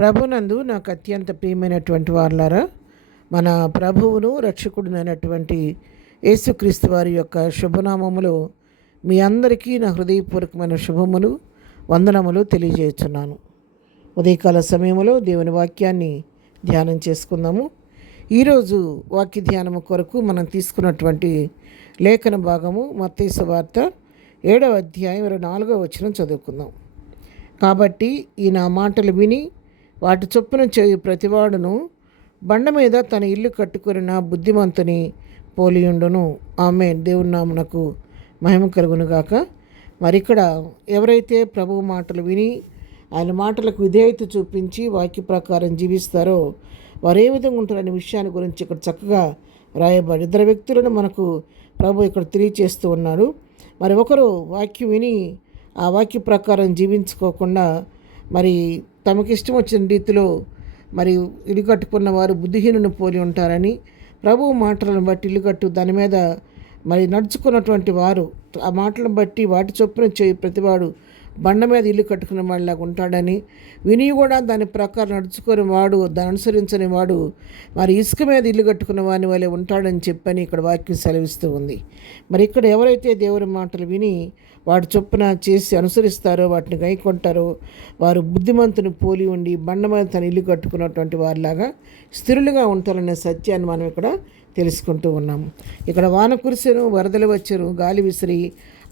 ప్రభునందు నాకు అత్యంత ప్రియమైనటువంటి వారులారా, మన ప్రభువును రక్షకుడునైనటువంటి యేసుక్రీస్తు వారి యొక్క శుభనామములో మీ అందరికీ నా హృదయపూర్వకమైన శుభములు, వందనములు తెలియజేస్తున్నాను. ఉదయకాల సమయంలో దేవుని వాక్యాన్ని ధ్యానం చేసుకుందాము. ఈరోజు వాక్య ధ్యానము కొరకు మనం తీసుకున్నటువంటి లేఖన భాగము మత్తయి సువార్త 7వ అధ్యాయం 24వ వచనం చదువుకుందాం. కాబట్టి ఈ నా మాటలు విని వాటి చొప్పున చేయు ప్రతివాడును బండ మీద తన ఇల్లు కట్టుకున్న బుద్ధిమంతుని పోలియుండును. ఆమేన్. దేవుని నామమునకు మహిమ కలుగునుగాక. మరి ఇక్కడ ఎవరైతే ప్రభువు మాటలు విని ఆయన మాటలకు విధేయత చూపించి వాక్య ప్రకారం జీవిస్తారో వారు ఏ విధంగా ఉంటారనే విషయాన్ని గురించి ఇక్కడ చక్కగా రాయబడి ఇద్దరు వ్యక్తులను మనకు ప్రభు ఇక్కడ తెలియచేస్తూ ఉన్నాడు. మరి ఒకరు వాక్యం విని ఆ వాక్య ప్రకారం జీవించుకోకుండా మరి తమకిష్టం వచ్చిన రీతిలో మరి ఇల్లు కట్టుకున్న వారు బుద్ధిహీనుని పోలి ఉంటారని, ప్రభువు మాటలను బట్టి ఇల్లు కట్టు దాని మీద మరి నడుచుకున్నటువంటి వారు ఆ మాటలను బట్టి వాటి చొప్పున చేయి ప్రతివాడు బండ మీద ఇల్లు కట్టుకున్న వాడిలాగా ఉంటాడని, విని కూడా దాని ప్రకారం నడుచుకుని వాడు దాన్ని అనుసరించని వాడు మరి ఇసుక మీద ఇల్లు కట్టుకున్న వాని వలె ఉంటాడని చెప్పని ఇక్కడ వాక్యం సెలవిస్తూ ఉంది. మరి ఇక్కడ ఎవరైతే దేవుని మాటలు విని వాటి చొప్పున చేసి అనుసరిస్తారో, వాటిని గైకొంటారో వారు బుద్ధిమంతుని పోలి ఉండి బండ మీద తన ఇల్లు కట్టుకున్నటువంటి వారిలాగా స్థిరులుగా ఉంటారనే సత్యాన్ని మనం ఇక్కడ తెలుసుకుంటూ ఉన్నాము. ఇక్కడ వాన కురిసెను, వరదలు వచ్చెను, గాలి విసిరి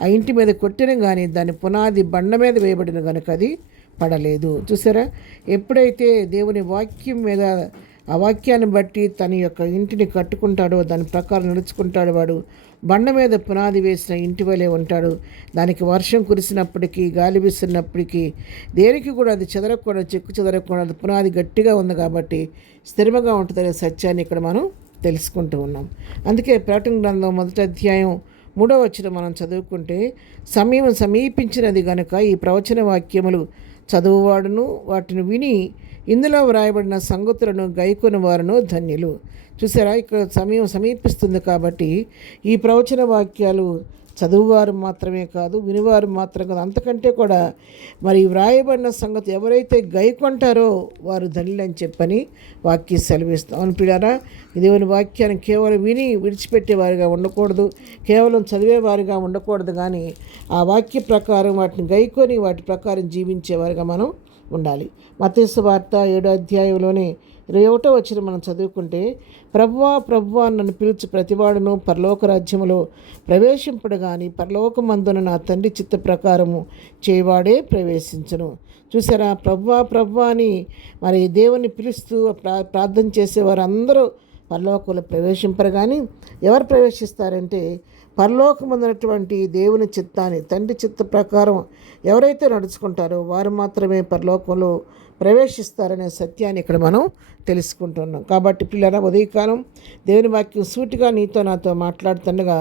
ఆ ఇంటి మీద కొట్టిన కానీ దాని పునాది బండ మీద వేయబడిన కనుక అది పడలేదు. చూసారా, ఎప్పుడైతే దేవుని వాక్యం మీద ఆ వాక్యాన్ని బట్టి తన యొక్క ఇంటిని కట్టుకుంటాడో, దాని ప్రకారం నడుచుకుంటాడు, వాడు బండ మీద పునాది వేసిన ఇంటి వలె ఉంటాడు. దానికి వర్షం కురిసినప్పటికీ, గాలి విసిరినప్పటికీ దేనికి కూడా అది చెదరకుండా, చెక్కు చెదరకుండా, అది పునాది గట్టిగా ఉంది కాబట్టి స్థిరంగా ఉంటుందనే సత్యాన్ని ఇక్కడ మనం తెలుసుకుంటూ ఉన్నాం. అందుకే ప్రకటన గ్రంథం 1వ అధ్యాయం 3వ వచనం మనం చదువుకుంటే, సమయం సమీపించినది గనుక ఈ ప్రవచన వాక్యములు చదువువాడును వాటిని విని ఇందులో వ్రాయబడిన సంగతులను గైకొని వారును ధన్యులు. చూసారా, ఇక్కడ సమయం సమీపిస్తుంది కాబట్టి ఈ ప్రవచన వాక్యాలు చదువువారు మాత్రమే కాదు, వినివారు మాత్రం కాదు, అంతకంటే కూడా మరి వ్రాయబడిన సంగతి ఎవరైతే గైకొంటారో వారు ధన్యులు అని చెప్పని వాక్యం సెలవిస్తాం. అవును పిల్లారా, దేవుని వాక్యాన్ని కేవలం విని విడిచిపెట్టేవారిగా ఉండకూడదు, కేవలం చదివేవారిగా ఉండకూడదు, కానీ ఆ వాక్య ప్రకారం వాటిని గైకొని వాటి ప్రకారం జీవించేవారిగా మనం ఉండాలి. మత్తయి సువార్త 7వ అధ్యాయంలోనే 21వ వచనం మనం చదువుకుంటే, ప్రభువా ప్రభువా నన్ను పిలుచు ప్రతివాడును పరలోక రాజ్యములో ప్రవేశింపడు గాని పరలోకమందున నా తండ్రి చిత్త ప్రకారము చేయవాడే ప్రవేశించును. చూసారా, ప్రభువా ప్రభువా అని మరి దేవుని పిలుస్తూ ప్రార్థన చేసేవారు అందరూ పరలోకంలో ప్రవేశింపరు. కానీ ఎవరు ప్రవేశిస్తారంటే పరలోకమందునటువంటి దేవుని చిత్తాన్ని, తండ్రి చిత్త ప్రకారం ఎవరైతే నడుచుకుంటారో వారు మాత్రమే పరలోకంలో ప్రవేశిస్తారనే సత్యాన్ని ఇక్కడ మనం తెలుసుకుంటున్నాం. కాబట్టి పిల్లరా, ఉదయకాలం దేవుని వాక్యం సూటిగా నీతో నాతో మాట్లాడుతుండగా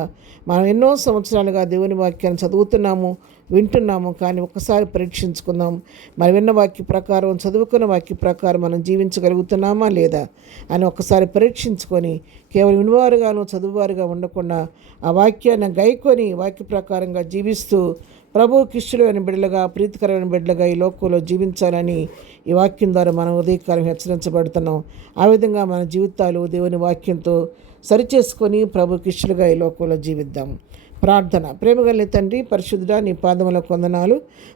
మనం ఎన్నో సంవత్సరాలుగా దేవుని వాక్యాన్ని చదువుతున్నాము, వింటున్నాము. కానీ ఒక్కసారి పరీక్షించుకుందాం, మరి విన్న వాక్య ప్రకారం, చదువుకున్న వాక్య ప్రకారం మనం జీవించగలుగుతున్నామా లేదా అని ఒక్కసారి పరీక్షించుకొని కేవలం వినివారుగాను చదువువారుగా ఉండకుండా ఆ వాక్యాన్ని గైకొని వాక్య ప్రకారంగా జీవిస్తూ ప్రభువుకి ఇష్టమైన బిడ్డలుగా, ప్రీతికరమైన బిడ్డలుగా ఈ లోకంలో జీవించాలని ఈ వాక్యం ద్వారా మనం ఉదయకాలం హెచ్చరించబడుతున్నాం. ఆ విధంగా మన జీవితాలు దేవుని వాక్యంతో సరిచేసుకొని ప్రభువుకి ఇష్టలుగా ఈ లోకంలో జీవిద్దాం. ప్రార్థన. ప్రేమగల తండ్రి, పరిశుద్ధుడా, నీ పాదముల కొందనాలు.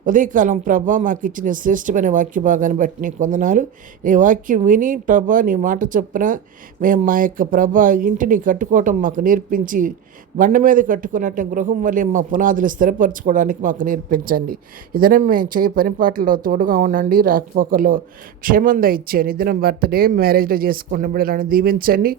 ఉదయకాలం ప్రభా మాకు ఇచ్చిన శ్రేష్టమైన వాక్య భాగాన్ని బట్టి నీ కొందనాలు. నీ వాక్యం విని ప్రభా నీ మాట చొప్పున మేము మా యొక్క ప్రభా ఇంటిని కట్టుకోవటం మాకు నేర్పించి, బండ మీద కట్టుకున్నట్టు గృహం వల్ల మా పునాదులు స్థిరపరచుకోవడానికి మాకు నేర్పించండి. ఇదనం మేము చేయ పనిపాట్లలో తోడుగా ఉండండి. రాకపోకల్లో క్షేమంగా ఇచ్చేయండి. దినం బర్త్డే, మ్యారేజ్లో చేసుకున్న బిడ్డలను దీవించండి,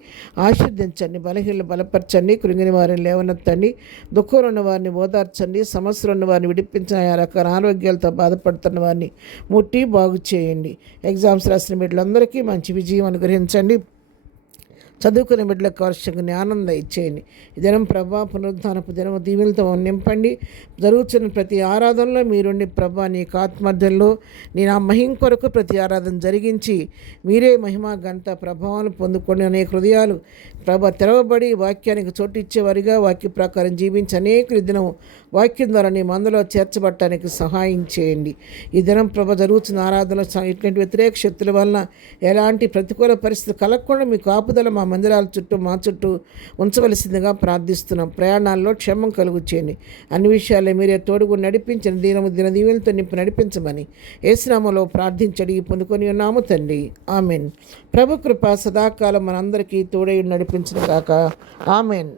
ఆశీర్దించండి, బలహీనలు బలపరచండి, కృంగిని వారిని లేవనెత్తండి, దుఃఖంలో ఉన్న వారిని ఓదార్చండి, సమస్యలు ఉన్న వారిని విడిపించిన రకాల ఆరోగ్యాలతో బాధపడుతున్న వారిని ముట్టి బాగు చేయండి. ఎగ్జామ్స్ రాసిన బిడ్డలందరికీ మంచి విజయం అనుగ్రహించండి. చదువుకునే బిడ్డలకు కావాల్సిన జ్ఞానం ఇచ్చేయండి. ఈ దినం ప్రభా పునరుద్ధానపు దినము దీవెలతో నింపండి. జరుగుతున్న ప్రతి ఆరాధనలో మీరుండి ప్రభా నీ ఆత్మర్థంలో నీ నా మహిం కొరకు ప్రతి ఆరాధన జరిగించి మీరే మహిమ ఘనత ప్రభావాలు పొందుకొని అనేక హృదయాలు ప్రభ తెరవబడి వాక్యానికి చోటు ఇచ్చేవారిగా వాక్య ప్రకారం జీవించి అనేక దినం వాక్యం ద్వారా నీ మందులో చేర్చబట్టడానికి సహాయం చేయండి. ఈ దినం ప్రభ జరుగుతున్న ఆరాధన ఇటువంటి వ్యతిరేక శక్తుల వలన ఎలాంటి ప్రతికూల పరిస్థితి కలగకుండా మీ కాపుదల మా మందిరాల చుట్టూ మా చుట్టూ ఉంచవలసిందిగా ప్రార్థిస్తున్నాం. ప్రయాణాల్లో క్షేమం కలుగు చేయండి. అన్ని విషయాల్లో మీరే తోడుగు నడిపించిన దినదీవులతో నింపి నడిపించమని యేసు నామములో ప్రార్థించడి పొందుకొని ఉన్నాము తండ్రి. ఆమెన్. ప్రభు కృప సదాకాలం మనందరికీ తోడై నడిపించును గాక. ఆమెన్.